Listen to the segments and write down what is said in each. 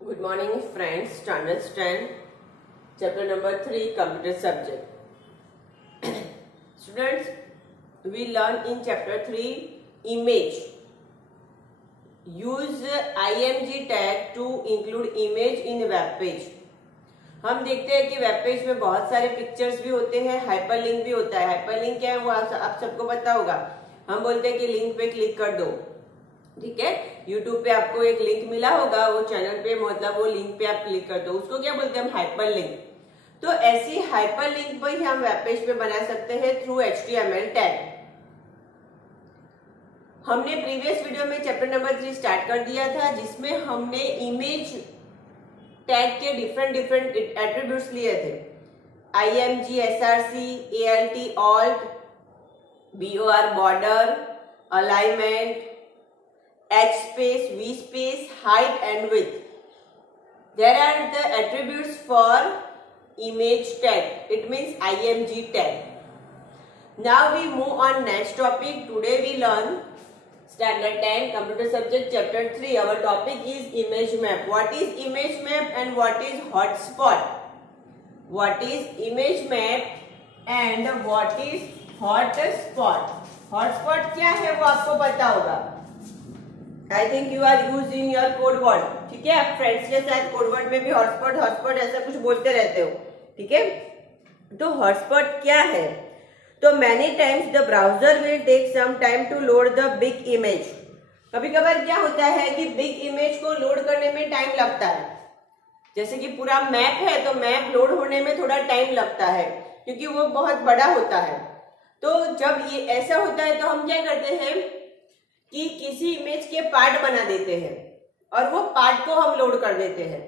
Good morning friends, standard 10, chapter number 3, computer subject. Students, we learn in chapter 3, image. Use img tag to include image in web page. हम देखते हैं कि web page में बहुत सारे pictures भी होते हैं, हाइपरलिंक भी होता है. हाइपरलिंक क्या है वो आप सबको पता होगा. हम बोलते हैं कि लिंक पे क्लिक कर दो, ठीक है. यूट्यूब पे आपको एक लिंक मिला होगा, वो चैनल पे मतलब वो लिंक पे आप क्लिक कर दो, उसको क्या बोलते हैं हम, हाइपरलिंक. तो ऐसी हाइपरलिंक पर ही हम वेब पेज पे बना सकते हैं थ्रू HTML टैग. हमने प्रीवियस वीडियो में चैप्टर नंबर 3 स्टार्ट कर दिया था, जिसमें हमने इमेज टैग के डिफरेंट एट्रीब्यूट्स लिए थे. IMG, SRC, ALT, ALT, BOR, border, alignment, H space, V space, height and width. There are the attributes for image tag. It means IMG tag. Now we move on next topic. Today we learn standard 10 computer subject chapter 3. Our topic is image map. What is image map and what is hotspot? What is image map and what is hotspot? Hotspot क्या है वो आपको पता होगा. I think you are using your code word. ठीक है, आप friends के साथ कोड वर्ड में भी हॉटस्पॉट ऐसा कुछ बोलते रहते हो, ठीक है. तो हॉटस्पॉट क्या है? तो many times the browser will take some time to load the big image. कभी कभार क्या होता है कि बिग इमेज को लोड करने में टाइम लगता है. जैसे कि पूरा मैप है तो मैप लोड होने में थोड़ा टाइम लगता है क्योंकि वो बहुत बड़ा होता है. तो जब ये ऐसा होता है तो हम क्या करते हैं कि किसी इमेज के पार्ट बना देते हैं और वो पार्ट को हम लोड कर देते हैं.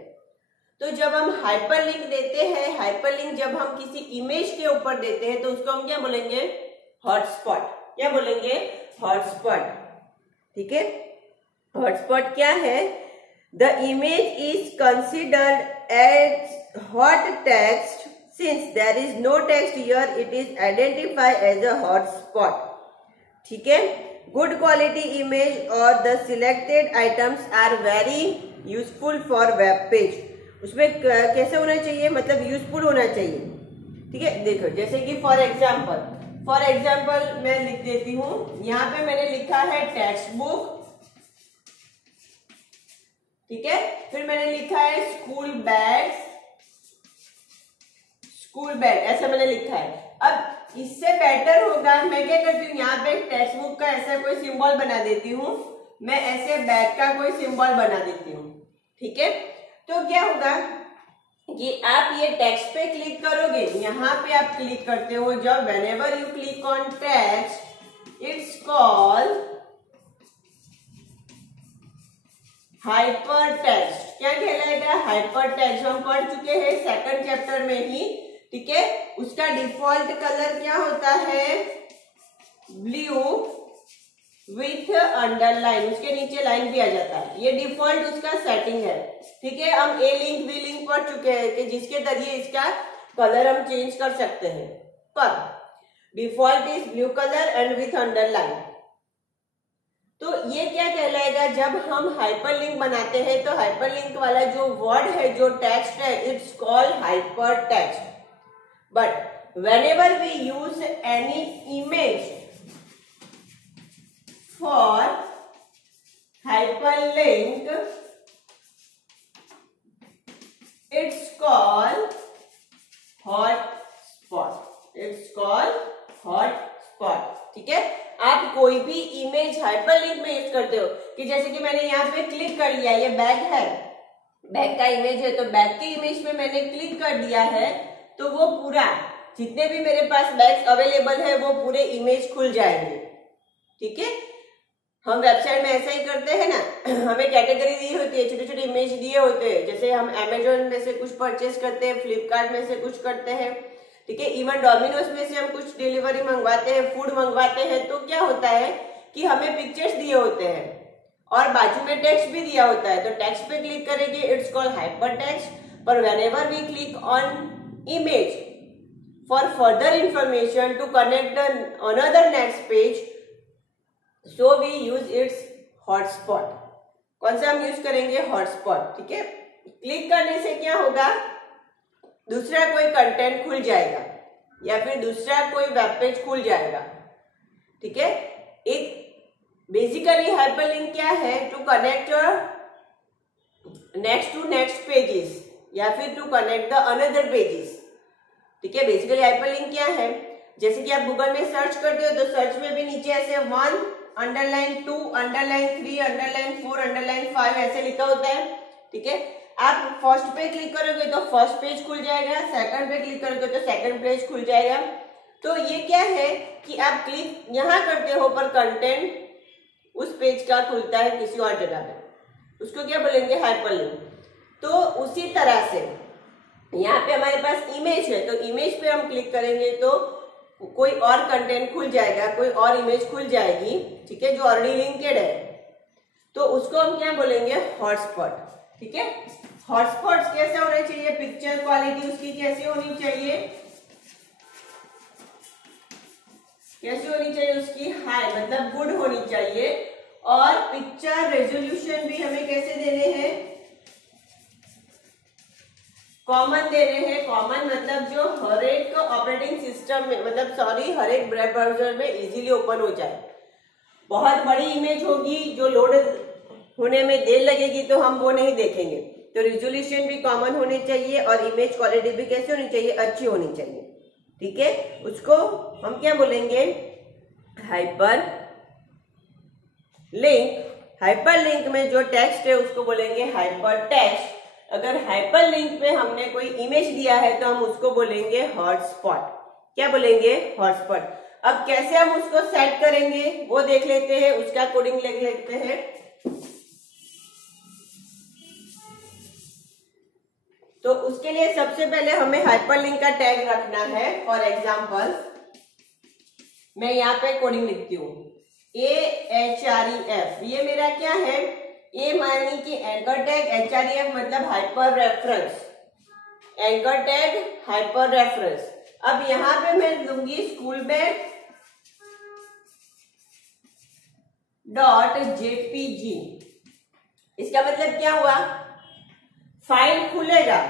तो जब हम हाइपरलिंक देते हैं, हाइपरलिंक जब हम किसी इमेज के ऊपर देते हैं तो उसको हम क्या बोलेंगे, हॉटस्पॉट. क्या बोलेंगे, हॉटस्पॉट. ठीक है, हॉटस्पॉट क्या है? The image is considered as hot text since there is no text here, it is identified as a hotspot. ठीक है, good quality image or the selected items are very useful for web page. उसमें कैसे होना चाहिए, मतलब useful होना चाहिए. ठीक है, देखो जैसे कि फॉर एग्जाम्पल मैं लिख देती हूँ. यहाँ पे मैंने लिखा है टेक्स्ट बुक, ठीक है. फिर मैंने लिखा है स्कूल बैग, ऐसा मैंने लिखा है. अब इससे बेटर होगा, मैं क्या करती हूँ, यहाँ पे टेक्स्ट बुक का ऐसा कोई सिंबल बना देती हूँ, मैं ऐसे बैग का कोई सिंबल बना देती हूँ. ठीक है, तो क्या होगा कि आप ये टेक्स्ट पे क्लिक करोगे, यहाँ पे आप क्लिक करते हो जब whenever you click on text it's call hyper text. क्या कहलाएगा, हाइपर टेक्स्ट. हम पढ़ चुके हैं सेकंड चैप्टर में ही. ठीक है, उसका डिफॉल्ट कलर क्या होता है, ब्लू विथ अंडरलाइन, उसके नीचे लाइन भी आ जाता है. ये डिफॉल्ट उसका सेटिंग है. ठीक है, हम ए लिंक बी लिंक पढ़ चुके हैं कि जिसके जरिए इसका कलर हम चेंज कर सकते हैं, पर default is blue colour and with underline. तो ये क्या कहलाएगा, जब हम हाइपरलिंक बनाते हैं तो हाइपरलिंक वाला जो वर्ड है, जो टेक्स्ट है, it's called hyper text. But whenever we use any image for hyperlink, it's called hotspot. It's called hotspot. ठीक है, आप कोई भी इमेज हाइपरलिंक में यूज करते हो कि जैसे कि मैंने यहाँ पे क्लिक कर लिया, ये बैग है, बैग का इमेज है, तो बैग के इमेज में मैंने क्लिक कर दिया है तो वो पूरा जितने भी मेरे पास बैग्स अवेलेबल है वो पूरे इमेज खुल जाएंगे. ठीक है, हम वेबसाइट में ऐसा ही करते हैं ना, हमें कैटेगरी दी होती है, छोटे छोटे इमेज दिए होते हैं. जैसे हम अमेजोन में से कुछ परचेस करते हैं, फ्लिपकार्ट में से कुछ करते हैं, ठीक है, इवन डोमिनोज में से हम कुछ डिलीवरी मंगवाते हैं, फूड मंगवाते हैं. तो क्या होता है कि हमें पिक्चर्स दिए होते हैं और बाजू में टेक्स्ट भी दिया होता है. तो टेक्स्ट पे क्लिक करेंगे, इट्स कॉल्ड हाइपर टेक्स्ट. पर whenever we click on image for further information to connect the another next page, so we use its hotspot. कौन सा हम यूज करेंगे, हॉटस्पॉट. ठीक है, क्लिक करने से क्या होगा, दूसरा कोई कंटेंट खुल जाएगा या फिर दूसरा कोई वेब पेज खुल जाएगा। ठीक है, एक बेसिकली हाइपरलिंक क्या है, to connect next to next pages या फिर to connect the another pages. ठीक है, बेसिकली हाइपरलिंक क्या है, जैसे कि आप गूगल में सर्च करते हो तो सर्च में भी नीचे ऐसे 1 _ 2 _ 3 _ 4 _ 5 ऐसे लिखा होता है। ठीक है, आप फर्स्ट पे क्लिक करोगे तो फर्स्ट पेज खुल जाएगा, सेकंड पे क्लिक करोगे तो सेकंड पेज खुल जाएगा। तो ये क्या है कि आप क्लिक यहाँ करते हो पर कंटेंट उस पेज का खुलता है किसी और जगह पे, उसको क्या बोलेंगे, हाइपरलिंक। तो उसी तरह से यहाँ पे हमारे पास इमेज है, तो इमेज पे हम क्लिक करेंगे तो कोई और कंटेंट खुल जाएगा, कोई और इमेज खुल जाएगी। ठीक है, जो ऑलरेडी लिंकेड है, तो उसको हम क्या बोलेंगे, हॉटस्पॉट। ठीक है, हॉटस्पॉट्स कैसे होने चाहिए, पिक्चर क्वालिटी उसकी कैसी होनी चाहिए, कैसी होनी चाहिए उसकी, हाई मतलब गुड होनी चाहिए। और पिक्चर रेजोल्यूशन भी हमें कैसे देने हैं, कॉमन देने हैं। कॉमन मतलब जो हर एक ऑपरेटिंग सिस्टम में, मतलब सॉरी हर एक वेब ब्राउजर में इजीली ओपन हो जाए। बहुत बड़ी इमेज होगी जो लोड होने में देर लगेगी तो हम वो नहीं देखेंगे। तो रेजोल्यूशन भी कॉमन होनी चाहिए और इमेज क्वालिटी भी कैसे होनी चाहिए, अच्छी होनी चाहिए। ठीक है, उसको हम क्या बोलेंगे, हाइपर लिंक। हाइपर लिंक में जो टेक्स्ट है उसको बोलेंगे हाइपर टेक्स्ट। अगर हाइपर लिंक में हमने कोई इमेज दिया है तो हम उसको बोलेंगे हॉटस्पॉट। क्या बोलेंगे, हॉटस्पॉट। अब कैसे हम उसको सेट करेंगे वो देख लेते हैं, उसका कोडिंग लिख लेते हैं। तो उसके लिए सबसे पहले हमें हाइपरलिंक का टैग रखना है। फॉर एग्जांपल मैं यहाँ पे कोडिंग लिखती हूँ AHREF, ये मेरा क्या है, ए मानी कि एंकर टैग, HREF मतलब hyper reference, anchor tag hyper reference. अब यहाँ पे मैं लूंगी स्कूल बैग .jpg। इसका मतलब क्या हुआ, फाइल खुलेगा।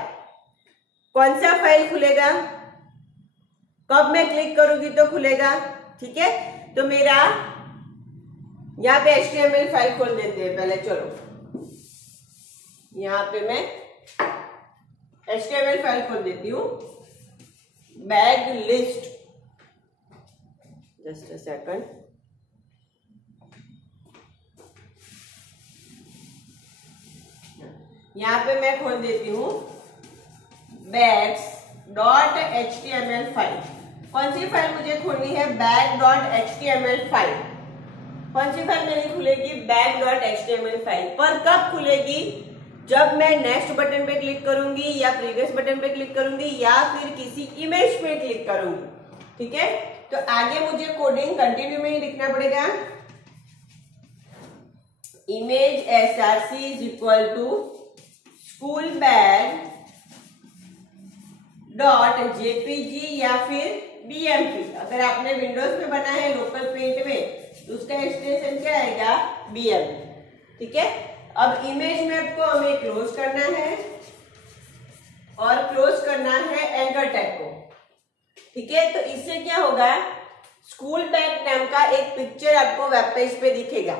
कौन सा फाइल खुलेगा, कब मैं क्लिक करूंगी तो खुलेगा। ठीक है, तो मेरा यहाँ पे HTML फाइल खोल देते हैं पहले। चलो यहाँ पे मैं HTML फाइल खोल देती हूँ, bag list, just a second. यहाँ पे मैं खोल देती हूँ bags.html फाइल। कौन सी फाइल मुझे खोलनी है, bag.html फाइल। कौन सी फाइल मेरी खुलेगी, bag.html फाइल। पर कब खुलेगी, जब मैं नेक्स्ट बटन पे क्लिक करूंगी या प्रीवियस बटन पे क्लिक करूंगी या फिर किसी इमेज पे क्लिक करूंगी। ठीक है, तो आगे मुझे कोडिंग कंटिन्यू में ही लिखना पड़ेगा। Image src is equal to school bag .jpg या फिर BMP। अगर आपने विंडोज में बना है लोकल पेंट में तो उसका एक्सटेंशन क्या आएगा, BMP। ठीक है, अब इमेज मैप को हमें क्लोज करना है और क्लोज करना है एंकर टैग को। ठीक है, तो इससे क्या होगा, स्कूल बैग नाम का एक पिक्चर आपको वेब पेज पे दिखेगा।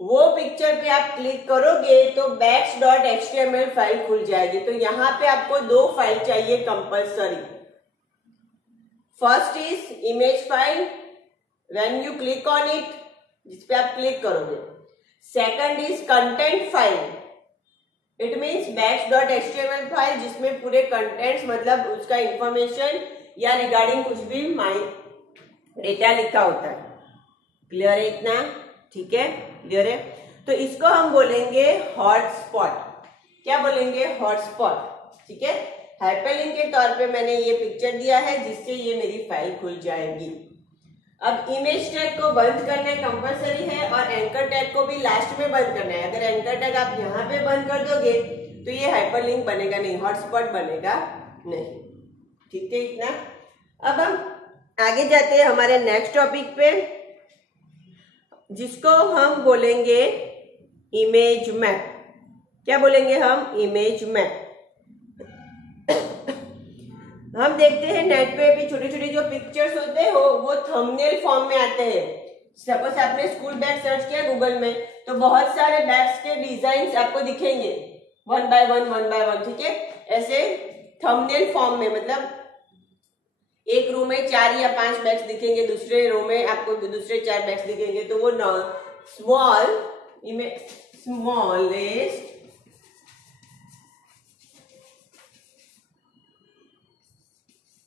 वो पिक्चर पे आप क्लिक करोगे तो bags.html फाइल खुल जाएगी। तो यहाँ पे आपको 2 फाइल चाहिए compulsory. First is image file when you click on it, जिसपे आप क्लिक करोगे। Second is content file, it means bags.html file जिसमें पूरे कंटेंट्स मतलब उसका इंफॉर्मेशन या रिगार्डिंग कुछ भी डेटा लिखा होता है। क्लियर है इतना, ठीक है, क्लियर है। तो इसको हम बोलेंगे हॉटस्पॉट। क्या बोलेंगे, हॉटस्पॉट। ठीक है, हाइपरलिंक के तौर पे मैंने ये पिक्चर दिया है जिससे ये मेरी फाइल खुल जाएगी। अब इमेज टैग को बंद करना कंपलसरी है और एंकर टैग को भी लास्ट में बंद करना है। अगर एंकर टैग आप यहाँ पे बंद कर दोगे तो ये हाइपरलिंक बनेगा नहीं, हॉटस्पॉट बनेगा नहीं। ठीक है इतना। अब हम आगे जाते हैं हमारे नेक्स्ट टॉपिक पे, जिसको हम बोलेंगे इमेज मैप। क्या बोलेंगे हम? Image map. हम देखते हैं नेट पे भी छोटे छोटे जो पिक्चर्स होते हैं वो थंबनेल फॉर्म में आते हैं। सपोज आपने स्कूल बैग सर्च किया गूगल में तो बहुत सारे बैग्स के डिजाइन आपको दिखेंगे वन बाय वन, ठीक है। ऐसे थंबनेल फॉर्म में, मतलब एक रो में 4 या 5 बैग्स दिखेंगे, दूसरे रो में आपको दूसरे 4 बैग्स दिखेंगे, तो वो smallest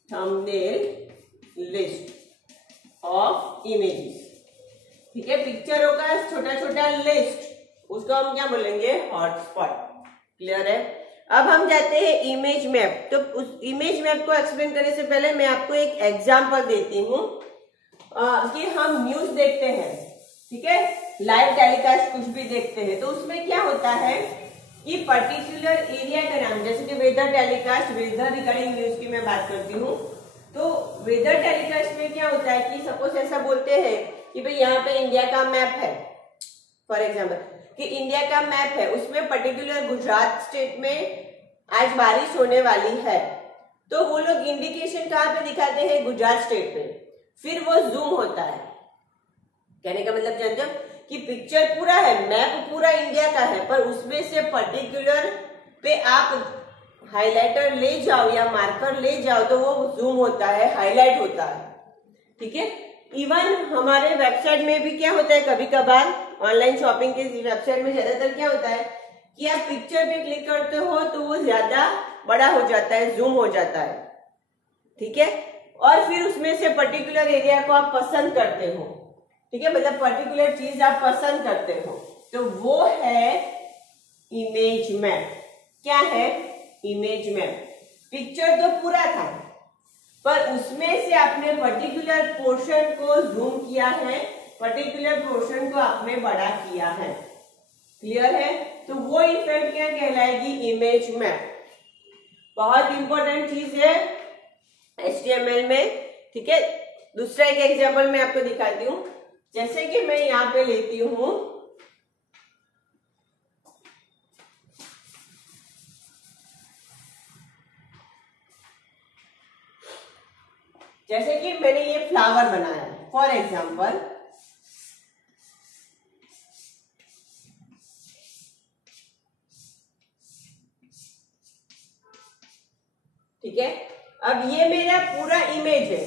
thumbnail list of images, ठीक है। पिक्चरों का छोटा छोटा लिस्ट, उसको हम क्या बोलेंगे? हॉटस्पॉट। क्लियर है? अब हम जाते हैं इमेज मैप। तो उस इमेज मैप को एक्सप्लेन करने से पहले मैं आपको एक एग्जांपल देती हूँ कि हम न्यूज देखते हैं, ठीक है, लाइव टेलीकास्ट कुछ भी देखते हैं, तो उसमें क्या होता है कि पर्टिकुलर एरिया का नाम, जैसे कि weather telecast, weather regarding news की मैं बात करती हूँ, तो वेदर टेलीकास्ट में क्या होता है कि सपोज ऐसा बोलते हैं कि भाई यहाँ पे इंडिया का मैप है, फॉर एग्जाम्पल कि इंडिया का मैप है, उसमें पर्टिकुलर गुजरात स्टेट में आज बारिश होने वाली है, तो वो लोग इंडिकेशन कहाँ पे दिखाते हैं? गुजरात स्टेट में। फिर वो जूम होता है। कहने का मतलब जानते हो कि पिक्चर पूरा है, मैप पूरा इंडिया का है, पर उसमें से पर्टिकुलर पे आप हाइलाइटर ले जाओ या मार्कर ले जाओ तो वो जूम होता है, हाईलाइट होता है, ठीक है। इवन हमारे वेबसाइट में भी क्या होता है, कभी कभार ऑनलाइन शॉपिंग के वेबसाइट में ज्यादातर क्या होता है कि आप पिक्चर पे क्लिक करते हो तो वो ज्यादा बड़ा हो जाता है, जूम हो जाता है, ठीक है। और फिर उसमें से पर्टिकुलर एरिया को आप पसंद करते हो, ठीक है, मतलब पर्टिकुलर चीज आप पसंद करते हो, तो वो है इमेज मैप। क्या है? Image map. पिक्चर तो पूरा था पर उसमें से आपने पर्टिकुलर पोर्शन को जूम किया है, पर्टिकुलर पोर्शन को आपने बड़ा किया है। क्लियर है? तो वो इफेक्ट क्या कहलाएगी? Image map. बहुत इंपॉर्टेंट चीज है HTML में, ठीक है। दूसरा एक एग्जांपल मैं आपको दिखाती हूँ, जैसे कि मैं यहाँ पे लेती हूँ जैसे कि मैंने ये फ्लावर बनाया है फॉर एग्जाम्पल, ठीक है। अब ये मेरा पूरा इमेज है,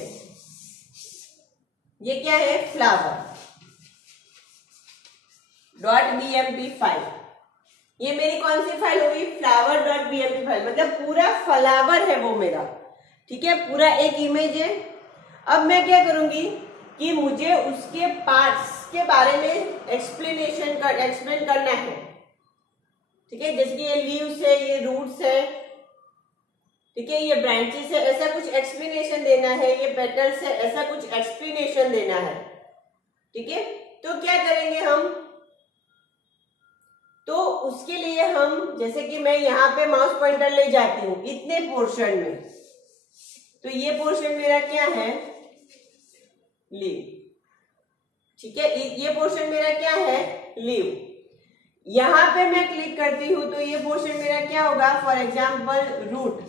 ये क्या है? Flower .bmp file. ये मेरी कौन सी फाइल होगी? flower.bmp फाइल, मतलब पूरा फ्लावर है वो मेरा, ठीक है, पूरा एक इमेज है। अब मैं क्या करूंगी कि मुझे उसके पार्ट्स के बारे में एक्सप्लेन करना है, ठीक है, जैसे कि ये लीव्स है, ये रूट्स है, ठीक है, ये ब्रांचेस है, ऐसा कुछ एक्सप्लेनेशन देना है, ये पेटल्स है, ऐसा कुछ एक्सप्लेनेशन देना है, ठीक है। तो क्या करेंगे हम? तो उसके लिए हम, जैसे कि मैं यहाँ पे माउस पॉइंटर ले जाती हूँ इतने पोर्शन में, तो ये पोर्शन मेरा क्या है? लीव, ठीक है, ये पोर्शन मेरा क्या है? लीव। यहां पे मैं क्लिक करती हूं तो ये पोर्शन मेरा क्या होगा? For example root.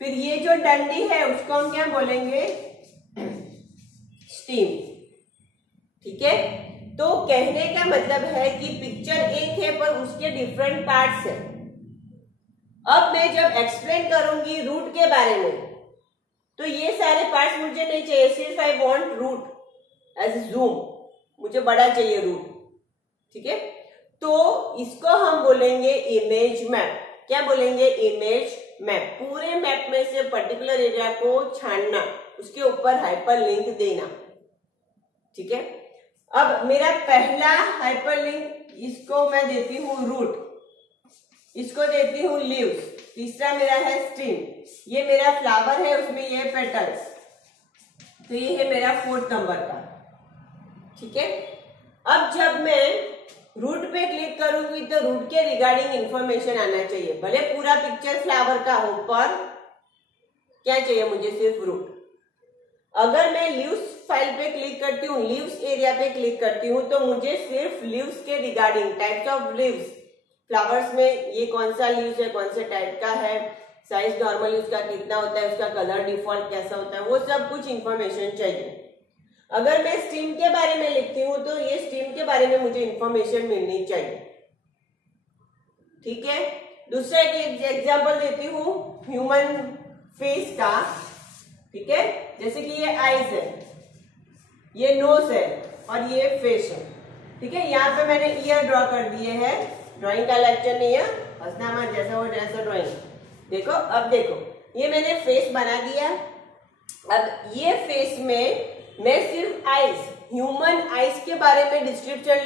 फिर ये जो डंडी है उसको हम क्या बोलेंगे? स्टीम, ठीक है। तो कहने का मतलब है कि पिक्चर एक है पर उसके डिफरेंट पार्ट्स है। अब मैं जब एक्सप्लेन करूंगी रूट के बारे में तो ये सारे पार्ट्स मुझे नहीं चाहिए, सिर्फ I want root as zoom, मुझे बड़ा चाहिए रूट, ठीक है। तो इसको हम बोलेंगे इमेज मैप। क्या बोलेंगे? Image map. पूरे मैप में से पर्टिकुलर एरिया को छानना, उसके ऊपर हाइपरलिंक देना, ठीक है। अब मेरा पहला हाइपरलिंक, इसको मैं देती हूँ रूट, इसको देती हूँ लीव्स, तीसरा मेरा है स्टीम, ये मेरा फ्लावर है, उसमें ये पेटल्स, तो ये है मेरा 4th नंबर का, ठीक है। अब जब मैं रूट पे क्लिक करूंगी तो रूट के रिगार्डिंग इंफॉर्मेशन आना चाहिए, भले पूरा पिक्चर फ्लावर का हो, पर क्या चाहिए मुझे? सिर्फ रूट। अगर मैं लीव्स फाइल पे क्लिक करती हूँ, लीव्स एरिया पे क्लिक करती हूँ, तो मुझे सिर्फ लीव्स के regarding, types of leaves, flowers में ये कौन सा लीव्स है, कौन से टाइप का है, साइज नॉर्मली उसका कितना होता है, उसका कलर डिफॉल्ट कैसा होता है, वो सब कुछ इंफॉर्मेशन चाहिए। अगर मैं स्ट्रीम के बारे में लिखती हूँ तो ये स्ट्रीम के बारे में मुझे इंफॉर्मेशन मिलनी चाहिए। ठीक है, दूसरा एक एग्जांपल देती हूँ ह्यूमन फेस का। ठीक है, जैसे कि ये आईज है, ये नोज है और ये फेस है। ठीक है, यहाँ पे मैंने ईयर ड्रॉ कर दिए हैं। ड्राइंग का लेक्चर नहीं है, हंसना मत, जैसा वो जैसा ड्राइंग। देखो, अब देखो, ये मैंने फेस बना दिया। अब ये फेस में मैं सिर्फ आईज, ह्यूमन आईज के बारे में डिस्क्रिप्शन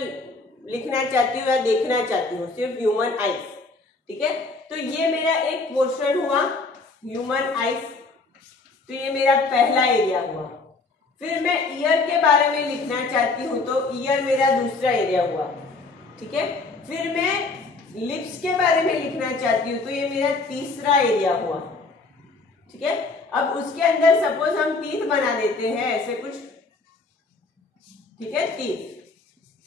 लिखना चाहती हूँ या देखना चाहती हूँ, सिर्फ ह्यूमन आईज। ठीक है, तो ये मेरा एक पोर्शन हुआ ह्यूमन आईज, तो ये मेरा पहला एरिया हुआ। फिर मैं ईयर के बारे में लिखना चाहती हूँ तो ईयर मेरा दूसरा एरिया हुआ। ठीक है, फिर मैं लिप्स के बारे में लिखना चाहती हूँ तो ये मेरा तीसरा एरिया हुआ। ठीक है, अब उसके अंदर सपोज हम टीथ बना देते हैं ऐसे कुछ। ठीक है, टीथ,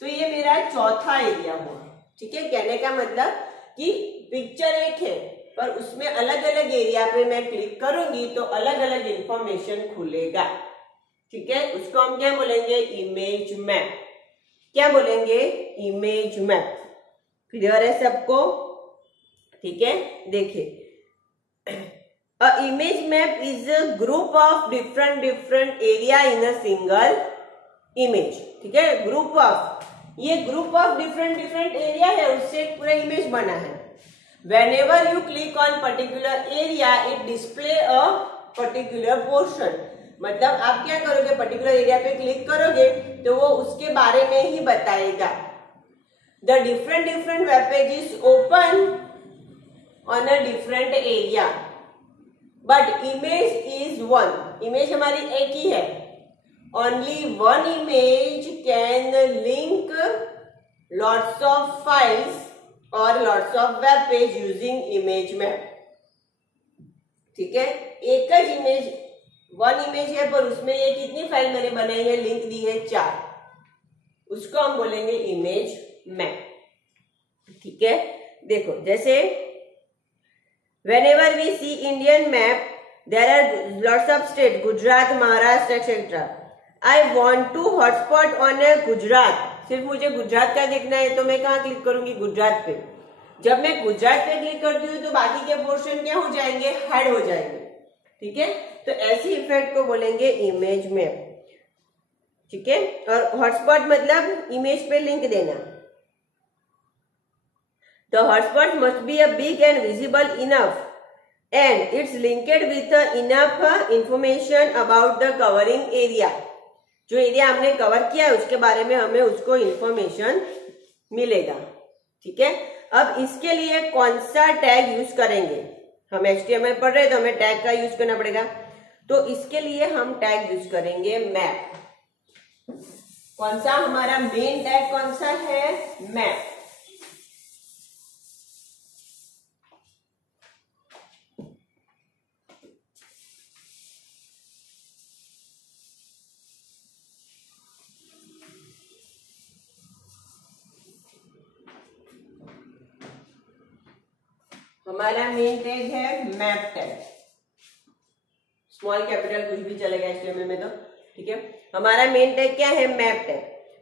तो ये मेरा चौथा एरिया हुआ। ठीक है, कहने का मतलब कि पिक्चर एक है पर उसमें अलग अलग एरिया पे मैं क्लिक करूंगी तो अलग अलग इंफॉर्मेशन खुलेगा। ठीक है, उसको हम क्या बोलेंगे, इमेज मैप। क्या बोलेंगे, इमेज मैप। क्लियर है सबको? ठीक है, देखिए, a image map is a group of different area in a single image. ठीक है, ग्रुप ऑफ, ये ग्रुप ऑफ डिफरेंट एरिया है, उससे एक पूरा इमेज बना है। whenever you click on particular area it display a particular portion। मतलब आप क्या करोगे, पर्टिकुलर एरिया पे क्लिक करोगे तो वो उसके बारे में ही बताएगा। the different web pages open on a different area but image is one। Image हमारी एक ही है। only one image can link lots of files or lots of web page using image map। ठीक है, एक ही इमेज, वन इमेज है पर उसमें ये कितनी फाइल मैंने बनाई है, लिंक दी है 4, उसको हम बोलेंगे इमेज मैप। ठीक है, देखो, जैसे whenever we see Indian map there are lots of state, Gujarat, Maharashtra etcetera. I want to hotspot on a Gujarat, सिर्फ मुझे गुजरात का देखना है तो मैं कहाँ क्लिक करूंगी, गुजरात पे। जब मैं गुजरात पे क्लिक करती हूँ तो बाकी के पोर्शन क्या हो जाएंगे, हाइड हो जाएंगे। ठीक है, तो ऐसी इफेक्ट को बोलेंगे इमेज मैप। ठीक है, और हॉटस्पॉट मतलब इमेज पे लिंक देना। The hotspot must be a big and visible enough and it's linked with enough information about the covering area। जो एरिया हमने कवर किया है उसके बारे में हमें उसको इंफॉर्मेशन मिलेगा। ठीक है, अब इसके लिए कौन सा टैग यूज करेंगे, हम HTML पढ़ रहे हैं तो हमें टैग का यूज करना पड़ेगा, तो इसके लिए हम टैग यूज करेंगे मैप। कौन सा हमारा मेन टैग कौन सा है, मैप। हमारा मेन टैग है मैप टैग, स्मॉल कैपिटल कुछ भी चलेगा HTML में तो। ठीक है, हमारा मेन टैग क्या है, मैप टैग।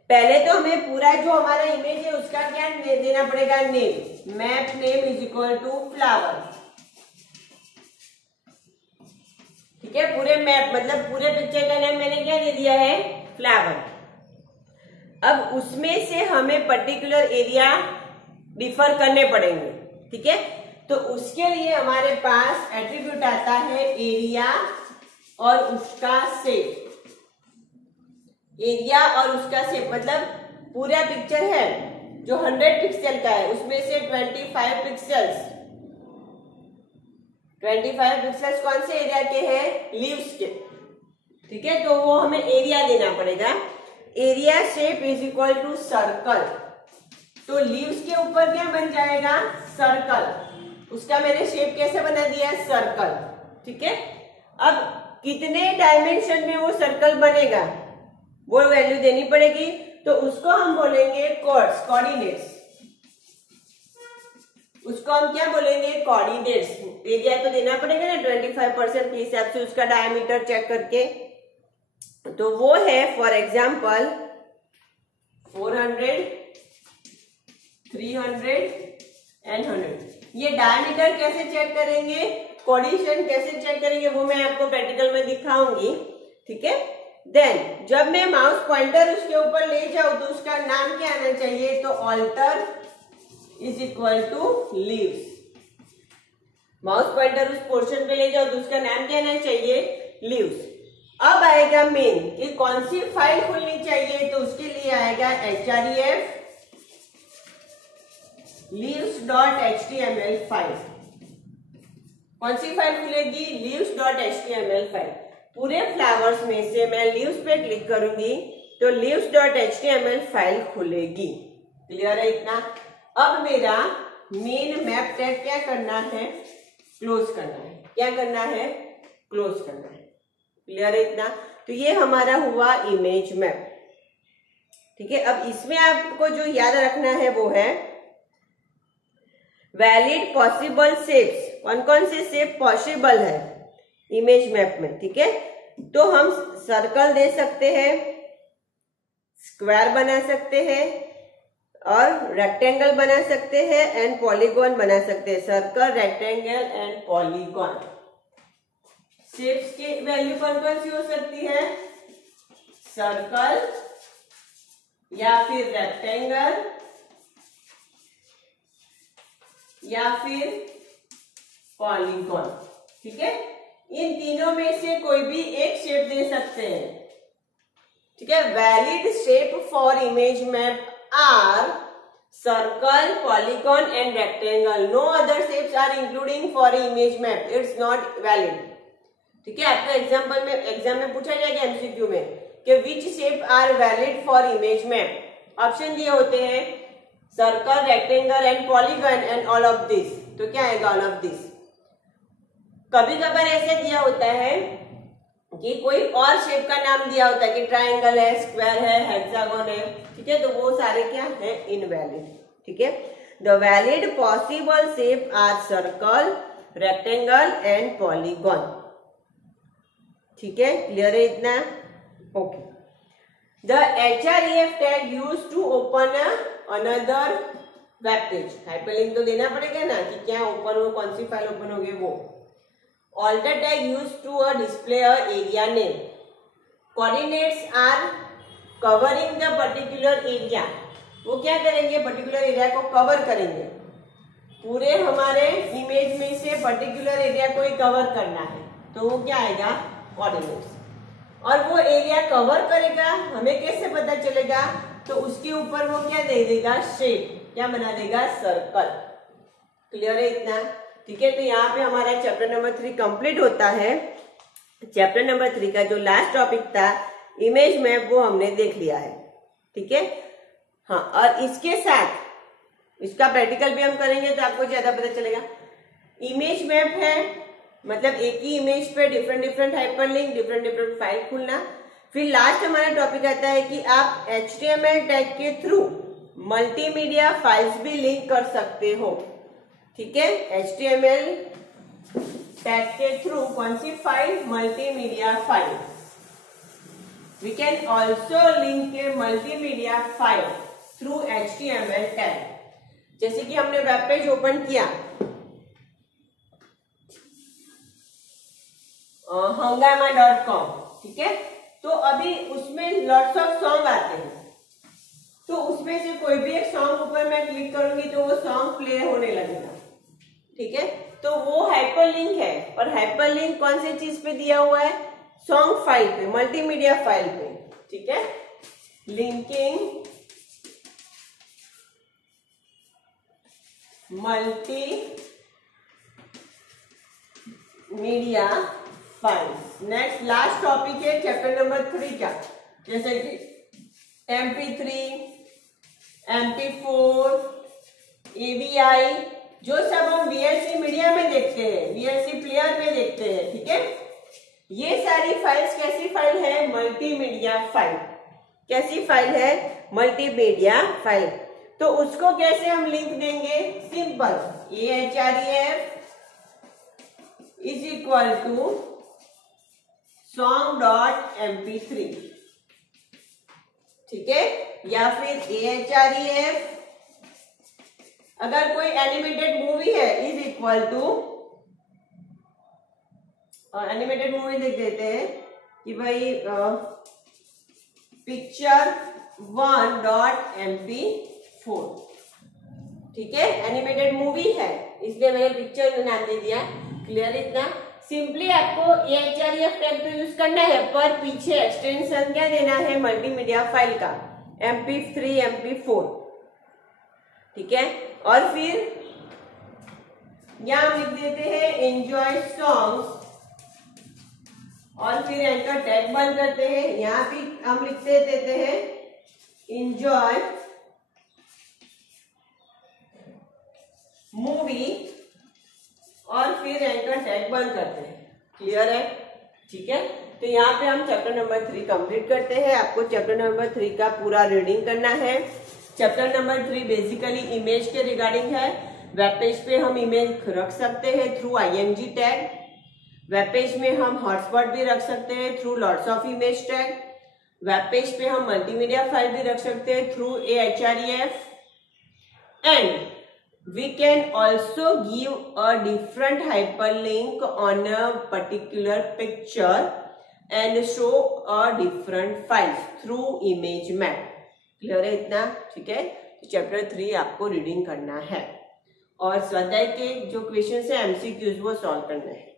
पहले तो हमें पूरा जो हमारा इमेज है उसका क्या देना पड़ेगा, name. Map name is equal to flower. ठीक है, पूरे मैप मतलब पूरे पिक्चर का नाम मैंने क्या दे दिया है, फ्लावर। अब उसमें से हमें पर्टिकुलर एरिया डिफर करने पड़ेंगे। ठीक है, तो उसके लिए हमारे पास एट्रीब्यूट आता है एरिया और उसका शेप। एरिया और उसका शेप मतलब पूरा पिक्चर है जो 100 पिक्सल का है, उसमें से 25 पिक्सल्स कौन से एरिया के हैं, लीव्स के। ठीक है, तो वो हमें एरिया देना पड़ेगा। Area shape is equal to circle, तो लीव्स के ऊपर क्या बन जाएगा, सर्कल। उसका मैंने शेप कैसे बना दिया, सर्कल। ठीक है, अब कितने डायमेंशन में वो सर्कल बनेगा वो वैल्यू देनी पड़ेगी, तो उसको हम बोलेंगे कोऑर्डिनेट्स। उसको हम क्या बोलेंगे, कोऑर्डिनेट्स। एरिया तो देना पड़ेगा ना 25% के हिसाब से उसका डायमीटर चेक करके। तो वो है फॉर एग्जाम्पल 400, 300 एंड 100। ये डायमीटर कैसे चेक करेंगे, कोऑर्डिनेशन कैसे चेक करेंगे, वो मैं आपको प्रैक्टिकल में दिखाऊंगी। ठीक है। देन जब मैं माउस पॉइंटर उसके ऊपर ले जाऊं तो उसका नाम क्या आना चाहिए, तो alt is equal to leaves. Mouse pointer उस पोर्शन पे ले जाओ तो उसका नाम क्या आना चाहिए, लीव्स। अब आएगा मेन कि कौन सी फाइल खुलनी चाहिए, तो उसके लिए आएगा href leaves.html फाइल। कौन सी फाइल खुलेगी, leaves.html फाइल। पूरे फ्लावर्स में से मैं लीव्स पे क्लिक करूंगी तो leaves.html फाइल खुलेगी। क्लियर है इतना। अब मेरा मेन मैप टैग क्या करना है, क्लोज करना है। क्या करना है, क्लोज करना है। क्लियर है इतना। तो ये हमारा हुआ इमेज मैप। ठीक है। अब इसमें आपको जो याद रखना है वो है वैलिड पॉसिबल शेप्स। कौन कौन से शेप पॉसिबल है इमेज मैप में। ठीक है। तो हम सर्कल दे सकते हैं, स्क्वायर बना सकते हैं और रेक्टेंगल बना सकते हैं एंड पॉलीगॉन बना सकते हैं। Circle, rectangle and polygon. Shapes के वैल्यू कौन कौन सी हो सकती है, सर्कल या फिर रेक्टेंगल या फिर पॉलीगॉन। ठीक है। इन तीनों में से कोई भी एक शेप दे सकते हैं। ठीक है। Valid shape for image map are circle, polygon and rectangle. No other shapes are including for image map, it's not valid. ठीक है। आपका एग्जाम में पूछा जाएगा एमसीक्यू में कि which shape are valid for image map. Option दिए होते हैं circle, rectangle and polygon and all of this. तो क्या आएगा, ऑल ऑफ दिस। कभी कभार ऐसे दिया होता है कि कोई और शेप का नाम दिया होता है कि ट्रायंगल है, स्क्वायर है, हेक्सागन है। ठीक है। तो वो सारे क्या है, इनवैलिड। ठीक है। The valid possible shape are circle, rectangle and polygon. ठीक है। क्लियर है इतना। Okay. The href tag used to open another web page. Hyperlink तो देना पड़ेगा ना कि क्या ओपन हो, कौन सी फाइल ओपन होगी वो। Alter tag used to display area name. Coordinates are covering the particular area. वो क्या करेंगे, पर्टिकुलर एरिया को कवर करेंगे। पूरे हमारे इमेज में से पर्टिकुलर एरिया को ही कवर करना है तो वो क्या आएगा, कोऑर्डिनेट्स। और वो एरिया कवर करेगा, हमें कैसे पता चलेगा, तो उसके ऊपर वो क्या दे देगा, शेप। क्या बना देगा, सर्कल। क्लियर है इतना। ठीक है। तो यहाँ पे हमारा चैप्टर नंबर 3 कंप्लीट होता है। चैप्टर नंबर 3 का जो लास्ट टॉपिक था इमेज मैप, वो हमने देख लिया है। ठीक है। हाँ, और इसके साथ इसका प्रैक्टिकल भी हम करेंगे तो आपको ज्यादा पता चलेगा। इमेज मैप है मतलब एक ही इमेज पे डिफरेंट हाइपरलिंक, डिफरेंट फाइल खुलना। फिर लास्ट हमारा टॉपिक आता है कि आप HTML टैग के थ्रू मल्टीमीडिया फाइल्स भी लिंक कर सकते हो। ठीक है। HTML टैग के थ्रू कौन सी file, multimedia file. We can also link a multimedia file through HTML tag. जैसे कि हमने वेब पेज ओपन किया hungama.com। ठीक है। तो अभी उसमें लॉट्स ऑफ सॉन्ग आते हैं, तो उसमें से कोई भी एक सॉन्ग ऊपर मैं क्लिक करूंगी तो वो सॉन्ग प्ले होने लगेगा। ठीक है। तो वो हाइपरलिंक है, और हाइपरलिंक कौन सी चीज पे दिया हुआ है, सॉन्ग फाइल पे, मल्टीमीडिया फाइल पे। ठीक है। Linking multimedia files. Next last topic है चैप्टर नंबर 3 का, जैसे कि MP3, MP4, AVI, जो सब हम VLC मीडिया में देखते हैं, VLC प्लेयर में देखते हैं। ठीक है। ये सारी फाइल्स कैसी फाइल है, मल्टीमीडिया फाइल। कैसी फाइल है, मल्टीमीडिया फाइल। तो उसको कैसे हम लिंक देंगे? Simple, ahref is equal to song.mp3, ठीक है। या फिर ahref अगर कोई एनिमेटेड मूवी है इज इक्वल टू, और एनिमेटेड मूवी लिख देते हैं कि भाई पिक्चर 1.mp4, ठीक है। एनिमेटेड मूवी है इसलिए मैंने पिक्चर का नाम दे दिया। क्लियर इतना? सिंपली आपको ahref टैग तो यूज करना है, पर पीछे एक्सटेंशन क्या देना है? मल्टीमीडिया फाइल का, mp3 mp4, ठीक है। और फिर यहां लिख देते हैं एंजॉय सॉन्ग्स, और फिर एंकर टैग बंद करते हैं। यहां भी हम लिखते देते हैं एंजॉय मूवी, और फिर एंकर टैग बंद करते हैं। क्लियर है? ठीक है। तो यहाँ पे हम चैप्टर नंबर 3 कंप्लीट करते हैं। आपको चैप्टर नंबर 3 का पूरा रीडिंग करना है। चैप्टर नंबर 3 बेसिकली इमेज के रिगार्डिंग है। वेब पेज पे हम इमेज रख सकते हैं through IMG tag. Web page में हम हॉटस्पॉट भी रख सकते हैं through lots of image tag. Web page पे हम मल्टीमीडिया फाइल भी रख सकते हैं through ahref, and we can also give a different hyperlink on a particular picture and show a different files through image map. Clear है इतना? ठीक है। तो चैप्टर 3 आपको रीडिंग करना है और स्वाध्याय के जो क्वेश्चन है MCQs वो सॉल्व करना है।